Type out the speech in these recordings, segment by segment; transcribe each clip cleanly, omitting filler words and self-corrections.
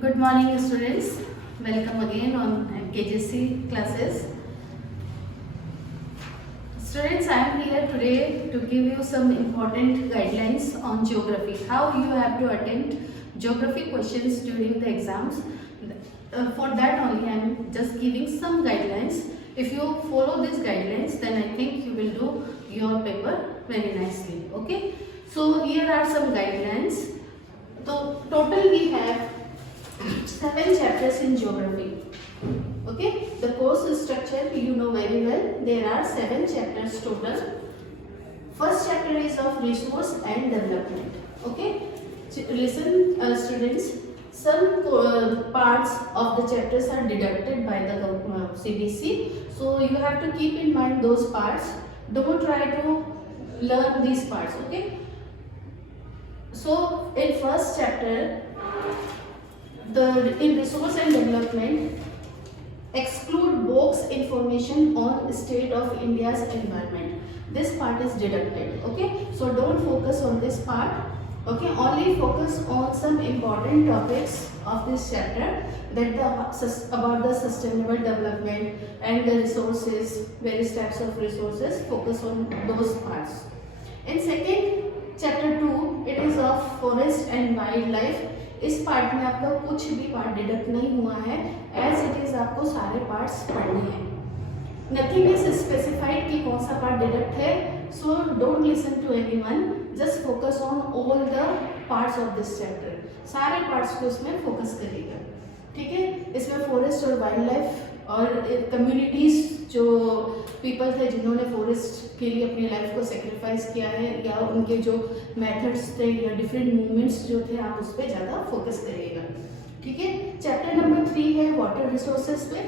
Good morning, students. Welcome again on KGC classes. Students, I am here today to give you some important guidelines on geography. How you have to attempt geography questions during the exams. For that only, I am just giving some guidelines. If you follow these guidelines, then I think you will do your paper very nicely. Okay. So here are some guidelines. So total we have 7 chapters in geography. Okay, the course structure you know very well. There are 7 chapters total. First chapter is of resource and development. Okay, listen, students. Some parts of the chapters are deducted by the CBC, so you have to keep in mind those parts. Don't try to learn these parts. Okay. So in first chapter, in resource and development, exclude box information on state of India's environment. This part is deducted. Okay, so don't focus on this part. Okay, only focus on some important topics of this chapter, that about the sustainable development and the resources, various types of resources. Focus on those parts. In second chapter 2, it is of forest and wildlife. इस part में आपका कुछ भी part deduct नहीं हुआ है, as it is आपको सारे पार्ट्स पढ़ने हैं. नथिंग इज स्पेसिफाइड कि कौन सा पार्ट डिडक्ट है. So don't listen to anyone, just focus on all the parts of this chapter. सारे पार्ट्स को इसमें फोकस करिएगा. ठीक है, इसमें फॉरेस्ट और वाइल्ड लाइफ और कम्युनिटीज, जो पीपल थे जिन्होंने फॉरेस्ट के लिए अपनी लाइफ को सेक्रीफाइस किया है, या उनके जो मेथड्स थे या डिफरेंट मूवमेंट्स जो थे, आप उस पर ज़्यादा फोकस करिएगा. ठीक है. चैप्टर नंबर 3 है वाटर रिसोर्सेज पे.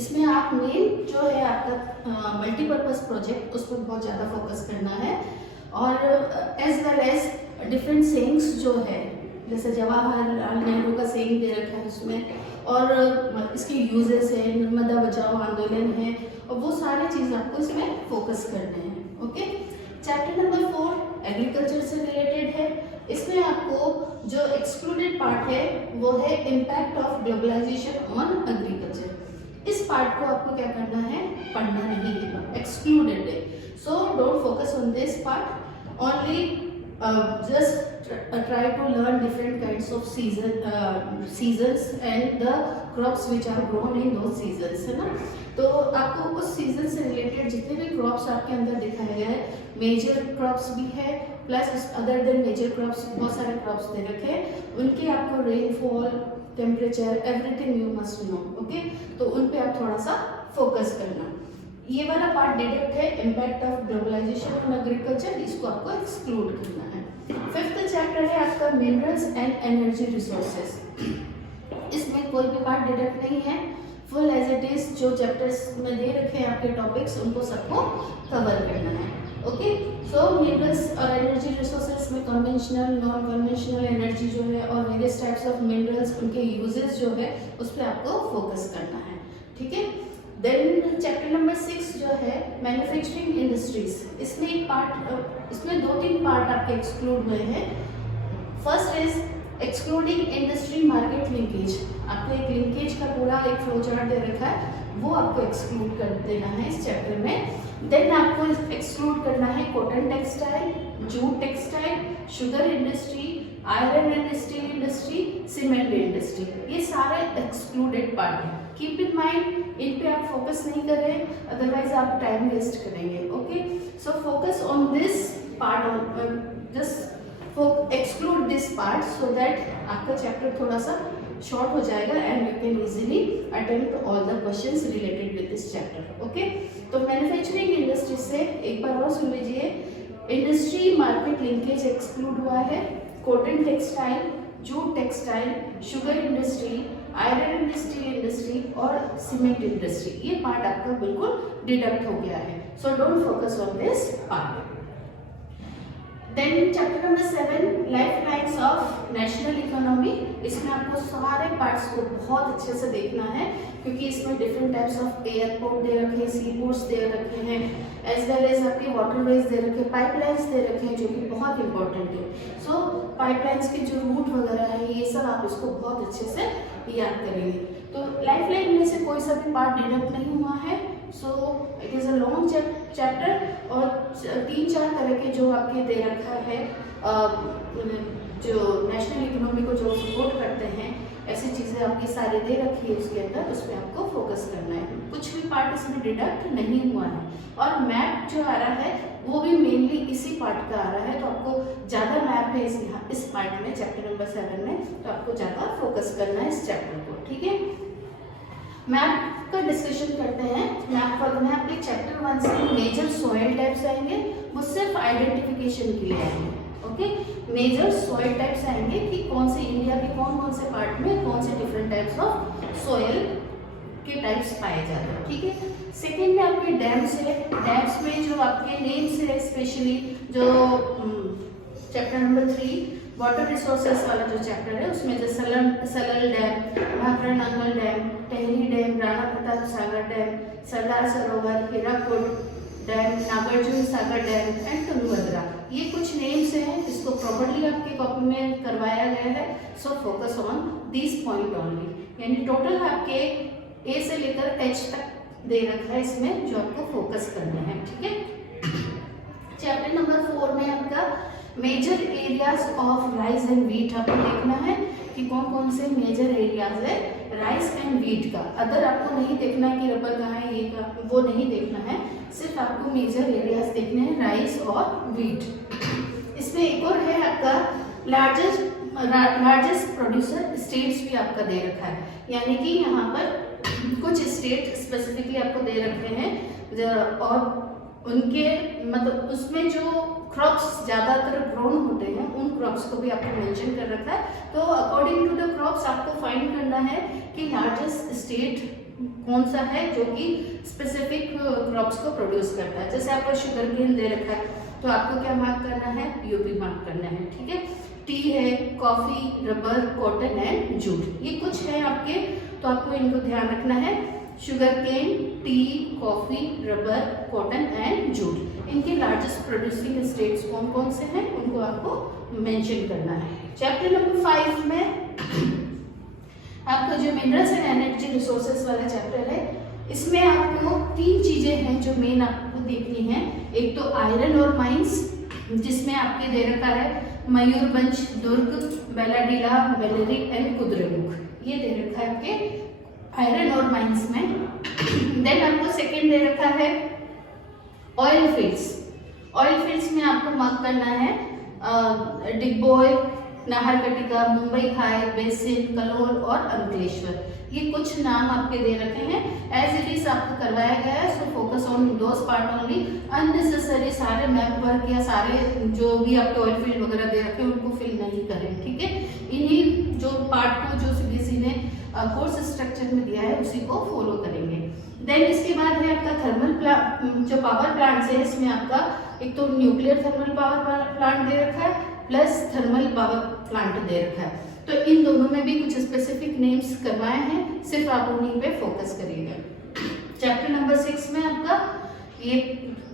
इसमें आप मेन जो है आपका मल्टीपर्पज़ प्रोजेक्ट, उस पर बहुत ज़्यादा फोकस करना है. और as well as different sayings जो है, जैसे जवाहरलाल नेहरू का सेइंग दे रखा है उसमें, और इसके यूजेस है, नर्मदा बचाओ आंदोलन है, और वो सारी चीज़ आपको इसमें फोकस करने हैं. ओके. चैप्टर नंबर 4 एग्रीकल्चर से रिलेटेड है. इसमें आपको जो एक्सक्लूडेड पार्ट है वो है impact of globalization on agriculture. इस पार्ट को आपको क्या करना है, पढ़ना नहीं है, एक्सक्लूडेड है. So don't focus on this part, only just try to learn different kinds of seasons and the crops which are grown in those seasons, है ना. तो आपको उस सीजन से रिलेटेड जितने भी क्रॉप्स आपके अंदर दिखाए गए हैं, मेजर क्रॉप्स भी है, plus other than major crops बहुत सारे क्रॉप्स दे रखे हैं, उनके आपको rainfall, temperature, everything you must know. Okay, तो उन पे आप थोड़ा सा फोकस करना. ये वाला पार्ट डिडक्ट है, impact of globalization on agriculture, इसको आपको एक्सक्लूड करना है. फिफ्थ चैप्टर है आपका मिनरल्स एंड एनर्जी रिसोर्सेज. इसमें कोई भी पार्ट डिडक्ट नहीं है, फुल एज इट इज जो चैप्टर्स में दे रखे हैं आपके टॉपिक्स, उनको सबको कवर करना है. ओके. सो मिनरल्स और एनर्जी रिसोर्सेज में कन्वेंशनल, नॉन कन्वेंशनल एनर्जी जो है, और वेरियस टाइप्स ऑफ मिनरल्स, उनके यूजेस जो है, उस पर आपको फोकस करना है. ठीक है. देन चैप्टर नंबर 6 जो है मैन्युफैक्चरिंग इंडस्ट्रीज. इसमें एक पार्ट, इसमें 2-3 पार्ट आपके एक्सक्लूड हुए हैं. First is excluding industry market linkage. आपको एक लिंकेज का पूरा एक फ्लो चार्ट दे रखा है, वो आपको एक्सक्लूड कर देना है इस चैप्टर में. देन आपको एक्सक्लूड करना है cotton textile, jute textile, sugar industry, iron and steel industry, cement industry. ये सारे एक्सक्लूडेड पार्ट हैं. कीप इन माइंड, इन पे आप फोकस नहीं करें, अदरवाइज आप टाइम वेस्ट करेंगे. Okay. So focus on this part, just exclude this part so that आपका चैप्टर थोड़ा सा शॉर्ट हो जाएगा and you can easily attempt all the questions related with this chapter. Okay. तो मैन्युफैक्चरिंग इंडस्ट्री से एक बार और सुन लीजिए. इंडस्ट्री मार्केट लिंकेज एक्सक्लूड हुआ है, cotton textile, jute textile, sugar industry, iron industry industry और सीमेंट इंडस्ट्री. ये पार्ट आपका बिल्कुल डिडक्ट हो गया है. So don't focus on this part. Then chapter number 7 life lines of national economy. इसमें आपको सारे पार्ट्स को बहुत अच्छे से देखना है, क्योंकि इसमें डिफरेंट टाइप्स ऑफ एयरपोर्ट दे रखे हैं, सी पोर्ट्स दे रखे हैं, एज वेल एज आपके वाटरवेज दे रखे हैं, पाइपलाइंस दे रखे हैं, जो कि बहुत इंपॉर्टेंट है। सो पाइपलाइंस के जो रूट वगैरह है ये सब आप इसको बहुत अच्छे से याद करेंगे। तो लाइफलाइन में से कोई सा भी पार्ट डिडक्ट नहीं हुआ है। So it is a long chapter और 3-4 तरह के जो आपके दे रखा है जो नेशनल इकोनॉमी को जो सपोर्ट करते हैं, ऐसी चीज़ें आपकी सारी दे रखी है उसके अंदर, उस पर आपको फोकस करना है। कुछ भी पार्ट इसमें डिडक्ट नहीं हुआ है और मैप जो आ रहा है वो भी मेनली इसी पार्ट का आ रहा है, तो आपको ज़्यादा मैप है इस पार्ट में, चैप्टर नंबर 7 में, तो आपको ज़्यादा फोकस करना है इस चैप्टर को, ठीक है। मैप का डिस्कशन करते हैं। मैप पढ़ना है आपके चैप्टर 1 से मेजर सॉइल टाइप्स आएंगे, वो सिर्फ आइडेंटिफिकेशन के लिए आएंगे, ओके। मेजर सॉइल टाइप्स आएंगे कि कौन से इंडिया के कौन कौन से पार्ट में कौन से डिफरेंट टाइप्स ऑफ सॉइल के टाइप्स पाए जाते हैं, ठीक है। सेकेंड में आपके डैम्स है। डैम्स में जो आपके नेम्स है, स्पेशली जो चैप्टर नंबर 3 वाटर रिसोर्सेस वाला जो चैप्टर है, उसमें जो Salal dam, Bhakra Nangal dam, Tehri dam, Rana Pratap Sagar dam, Sardar Sarovar, Hirakud dam, Nagarjuna Sagar dam and Tungabhadra, ये कुछ नेम्स हैं। इसको प्रॉपर्ली आपके कॉपी में करवाया गया है। So focus on this point only, यानी टोटल आपके ए से लेकर एच तक दे रखा है इसमें, जो आपको फोकस करना है, ठीक है। चैप्टर नंबर 4 में आपका major areas of rice and wheat आपको देखना है कि कौन कौन से मेजर एरियाज है राइस एंड व्हीट का। अदर आपको नहीं देखना है कि रबर कहाँ है, ये का वो नहीं देखना है, सिर्फ आपको मेजर एरियाज देखने हैं राइस और व्हीट। इसमें एक और है आपका लार्जेस्ट प्रोड्यूसर स्टेट्स भी आपका दे रखा है, यानी कि यहाँ पर कुछ स्टेट स्पेसिफिकली आपको दे रखे हैं और उनके मतलब उसमें जो क्रॉप्स ज़्यादातर ग्रोन होते हैं उन क्रॉप्स को भी आपको मेंशन कर रखा है। तो अकॉर्डिंग टू द क्रॉप्स आपको फाइंड करना है कि लार्जेस्ट स्टेट कौन सा है जो कि स्पेसिफिक क्रॉप्स को प्रोड्यूस करता है। जैसे आपको शुगर केन दे रखा है तो आपको क्या मार्क करना है, यूपी मार्क करना है, ठीक है। टी है, coffee, rubber, cotton and jute, ये कुछ है आपके, तो आपको इनको ध्यान रखना है। Sugarcane, tea, coffee, rubber, cotton and jute, इनके लार्जेस्ट प्रोड्यूसिंग स्टेट्स कौन कौन से हैं उनको आपको मेंशन करना है। चैप्टर नंबर 5 में आपका जो मिनरल्स एंड एनर्जी रिसोर्सेज वाला चैप्टर है, इसमें आपको 3 चीजें हैं जो मेन आपको देखनी है। एक तो आयरन और माइंस, जिसमें आपके दे रखा है मयूरभंज, दुर्ग, बेलाडीला, बेलरी एंड कुद्रेमुख, ये दे रखा है आपके आयरन और माइंस में। देन आपको सेकेंड दे रखा है ऑयल फील्ड्स। ऑयल फील्ड्स में आपको मार्क करना है डिगबोय, नाहरकटिका, मुंबई खाई, बेसिन, कलोल और अंकलेश्वर, ये कुछ नाम आपके दे रखे हैं। एज इट इज आपको करवाया गया है, so focus on those part only. Unnecessary सारे मैप वर्क या सारे जो भी आपके ऑयल फील्ड वगैरह दे रखे हैं उनको फिल नहीं करें, ठीक है। इन्हीं जो पार्ट को जो सीबीएसई ने कोर्स स्ट्रक्चर में दिया है उसी को फॉलो करेंगे। देन इसके बाद है आपका थर्मल जो पावर प्लांट्स है, इसमें आपका एक तो न्यूक्लियर थर्मल पावर प्लांट दे रखा है प्लस थर्मल पावर प्लांट दे रखा है, तो इन दोनों में भी कुछ स्पेसिफिक नेम्स करवाए हैं, सिर्फ आप उन्हीं पे फोकस करिएगा। चैप्टर नंबर 6 में आपका ये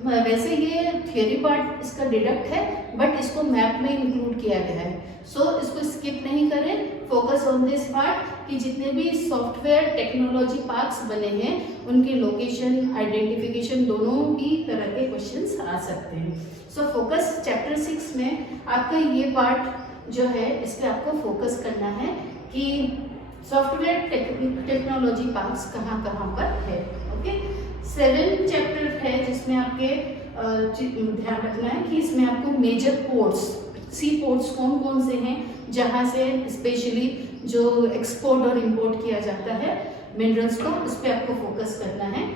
वैसे ये थियोरी पार्ट इसका डिडक्ट है, बट इसको मैप में इंक्लूड किया गया है, सो इसको स्किप नहीं करें, फोकस ऑन दिस पार्ट कि जितने भी सॉफ्टवेयर टेक्नोलॉजी पार्क्स बने हैं उनके लोकेशन आइडेंटिफिकेशन दोनों भी तरह के क्वेश्चंस आ सकते हैं। सो फोकस चैप्टर 6 में आपका ये पार्ट जो है इस पर आपको फोकस करना है कि सॉफ्टवेयर टेक्नोलॉजी पार्क्स कहाँ कहाँ पर है, ओके। 7 चैप्टर है जिसमें आपके ध्यान रखना है कि इसमें आपको मेजर पोर्ट्स, सी पोर्ट्स कौन कौन से हैं जहाँ से स्पेशली जो एक्सपोर्ट और इंपोर्ट किया जाता है मिनरल्स को, उस पर आपको फोकस करना है।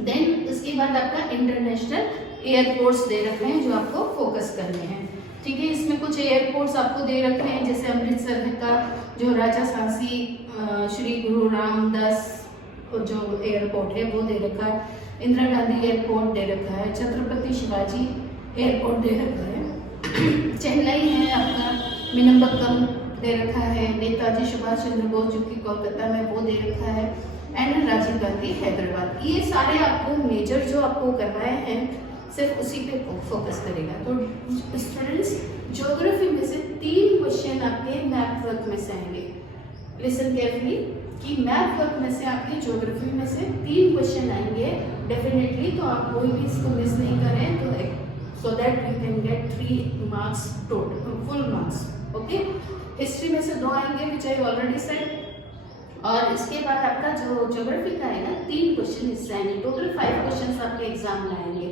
देन इसके बाद आपका इंटरनेशनल एयरपोर्ट्स दे रखे हैं जो आपको फोकस करने हैं, ठीक है। इसमें कुछ एयरपोर्ट्स आपको दे रखे हैं, जैसे अमृतसर का जो राजा सांसी श्री गुरु रामदास जो एयरपोर्ट है वो दे रखा है, इंदिरा गांधी एयरपोर्ट दे रखा है, छत्रपति शिवाजी एयरपोर्ट दे रखा है, चेन्नई है आपका, मिनम्बक्कम दे रखा है, नेताजी सुभाष चंद्र बोस जो कि कोलकाता में वो दे रखा है, एंड राजीव गांधी हैदराबाद। ये सारे आपको मेजर जो आपको करवाए हैं सिर्फ उसी पे फोकस करेगा। तो स्टूडेंट्स ज्योग्राफी में से 3 क्वेश्चन आपके मैप वर्क में से आएंगे। लिसन केयरफुली कि मैप वर्क में से आपके ज्योग्राफी में से 3 क्वेश्चन आएंगे डेफिनेटली, तो आप कोई भी इसको मिस नहीं करें, तो so that you can get 3 marks total full marks. Okay, history में से 2 आएंगे विच आई ऑलरेडी सेड, और इसके बाद आपका जो ज्योग्राफी का है ना 3 क्वेश्चन इससे आएंगे, टोटल 5 क्वेश्चन आपके एग्जाम में आएंगे।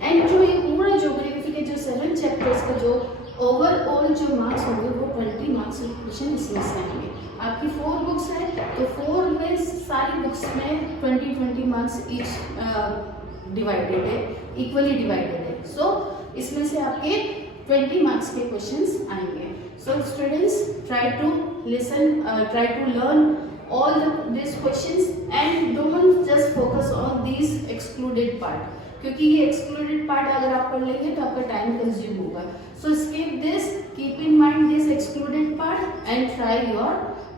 एंड जो ये पूरा ज्योग्राफी के जो 7 चैप्टर्स का जो ओवरऑल जो मार्क्स होंगे वो 20 मार्क्स के क्वेश्चन इसमें से आएंगे। आपकी 4 बुक्स है, तो 4 में सारी बुक्स में 20 मार्क्स ईच डिवाइडेड है, इक्वली डिवाइडेड है। सो इसमें से आपके 20 मार्क्स के क्वेश्चंस आएंगे। So students try to listen, try to learn all these questions and don't just focus on these excluded part, क्योंकि ये excluded part अगर आप पढ़ लेंगे तो आपका टाइम कंज्यूम होगा। So skip this, keep in mind this excluded part and try your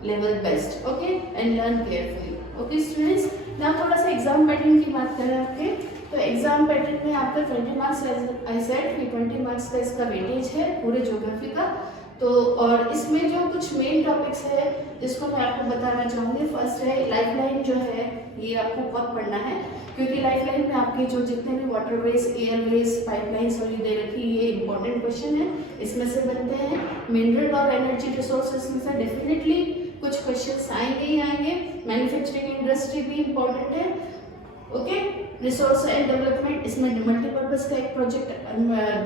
level best, okay, and learn carefully, okay students। now थोड़ा सा एग्जाम पैटर्न की बात करें आपके, तो एग्जाम पैटर्न में आपका 20 मार्क्स आई सेड कि 20 मार्क्स का इसका वेटेज है पूरे ज्योग्राफी का। तो और इसमें जो कुछ मेन टॉपिक्स है जिसको मैं आपको बताना चाहूँगी, फर्स्ट है लाइफलाइन जो है, ये आपको बहुत पढ़ना है, क्योंकि लाइफलाइन में आपके जो जितने भी वाटरवेज, एयरवेज, पाइपलाइंस और ये दे रखी, ये इंपॉर्टेंट क्वेश्चन है, इसमें से बनते हैं। मिनरल और एनर्जी रिसोर्सेज में से डेफिनेटली कुछ क्वेश्चन आएंगे ही आएंगे। मैन्युफैक्चरिंग इंडस्ट्री भी इंपॉर्टेंट है, ओके। रिसोर्स एंड डेवलपमेंट, इसमें मल्टीपर्पज का एक प्रोजेक्ट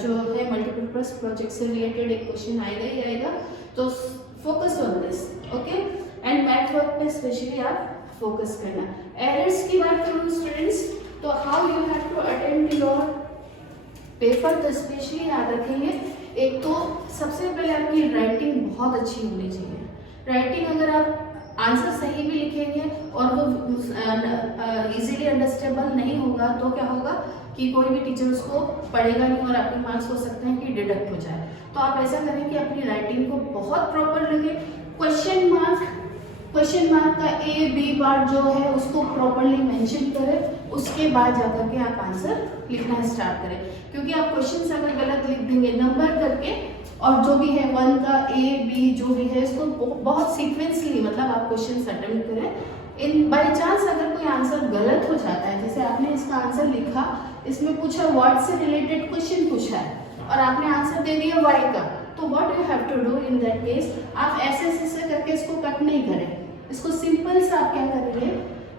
जो है, मल्टीपर्पज प्रोजेक्ट से रिलेटेड एक क्वेश्चन आएगा ही आएगा, तो focus on this, okay. And math work पे स्पेशली आप फोकस करना। एरर्स की बात करूँ स्टूडेंट्स, तो how you have to attend your paper, तो स्पेशली याद रखेंगे, एक तो सबसे पहले आपकी राइटिंग बहुत अच्छी होनी चाहिए। राइटिंग अगर आप आंसर सही भी लिखेंगे और वो इजीली अंडरस्टैंडेबल नहीं होगा तो क्या होगा कि कोई भी टीचर उसको पढ़ेगा नहीं और आपके मार्क्स हो सकते हैं कि डिडक्ट हो जाए। तो आप ऐसा करें कि अपनी राइटिंग को बहुत प्रॉपर लिखें। क्वेश्चन मार्क का ए बी पार्ट जो है उसको प्रॉपरली मेंशन करें, उसके बाद जाकर के आप आंसर लिखना स्टार्ट करें, क्योंकि आप क्वेश्चन अगर गलत लिख देंगे नंबर करके, और जो भी है 1 का ए बी जो भी है इसको बहुत सीक्वेंसली मतलब आप क्वेश्चन अटेम्प्ट करें। इन बाय चांस अगर कोई आंसर गलत हो जाता है, जैसे आपने इसका आंसर लिखा, इसमें पूछा व्हाट से रिलेटेड क्वेश्चन पूछा है और आपने आंसर दे दिया वाई का, तो what you have to do in that case, आप ऐसे करके इसको कट नहीं करें, इसको सिंपल से आप क्या करेंगे,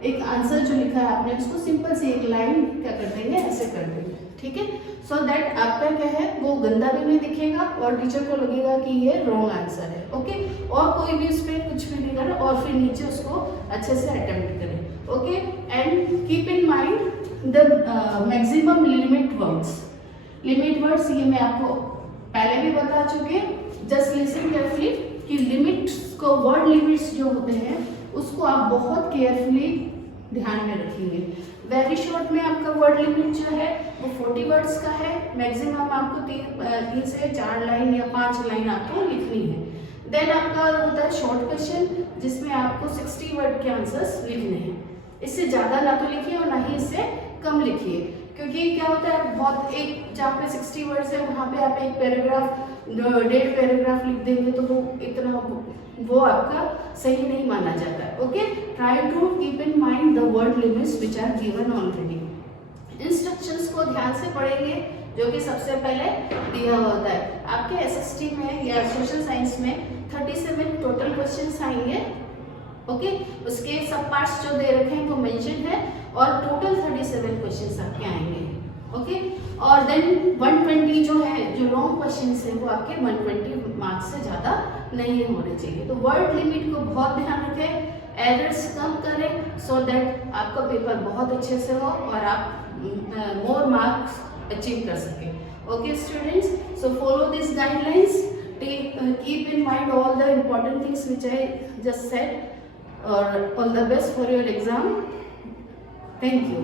एक आंसर जो लिखा है आपने उसको सिंपल से एक लाइन क्या कर देंगे, ऐसे कर देंगे, ठीक है। सो दैट आपका क्या है वो गंदा भी नहीं दिखेगा और टीचर को लगेगा कि ये रॉन्ग आंसर है, ओके। और कोई भी उस पर कुछ भी नहीं करें और फिर नीचे उसको अच्छे से अटेम्प्ट करें, okay. And keep in mind the maximum limit words. Limit words ये मैं आपको पहले भी बता चुके, जस्ट लिसन केयरफुली कि लिमिट्स को, वर्ड लिमिट्स जो होते हैं उसको आप बहुत केयरफुली ध्यान में रखेंगे। वेरी शॉर्ट में आपका वर्ड लिमिट जो है वो 40 वर्ड्स का है, मैक्सिमम आपको 3 से 4 लाइन या 5 लाइन आपको लिखनी है। देन आपका होता है शॉर्ट क्वेश्चन जिसमें आपको 60 वर्ड के आंसर्स लिखने हैं, इससे ज़्यादा ना तो लिखिए और ना ही इससे कम लिखिए, क्योंकि क्या होता है बहुत एक जहाँ पे 60 वर्ड्स है वहाँ पे आप एक पैराग्राफ 1.5 पैराग्राफ लिख देंगे तो वो इतना वो आपका सही नहीं माना जाता है, okay. Try to keep in mind the word limits which are given already. Instructions को ध्यान से पढ़ेंगे जो कि सबसे पहले दिया होता है आपके एसएसटी में या सोशल साइंस में 37 टोटल क्वेश्चंस आएंगे, ओके। उसके सब पार्ट्स जो दे रखे हैं वो मेंशन है और टोटल 37 क्वेश्चंस आपके आएंगे, ओके। और देन 120 जो है जो लॉन्ग क्वेश्चंस है वो आपके 120 मार्क्स से ज़्यादा नहीं होने चाहिए। तो वर्ड लिमिट को बहुत ध्यान रखें, एरर्स कम करें सो दैट आपका पेपर बहुत अच्छे से हो और आप मोर मार्क्स अचीव कर सकें, okay students. So follow this guidelines, keep in mind all the important things which I just said, or all the best for your exam. Thank you.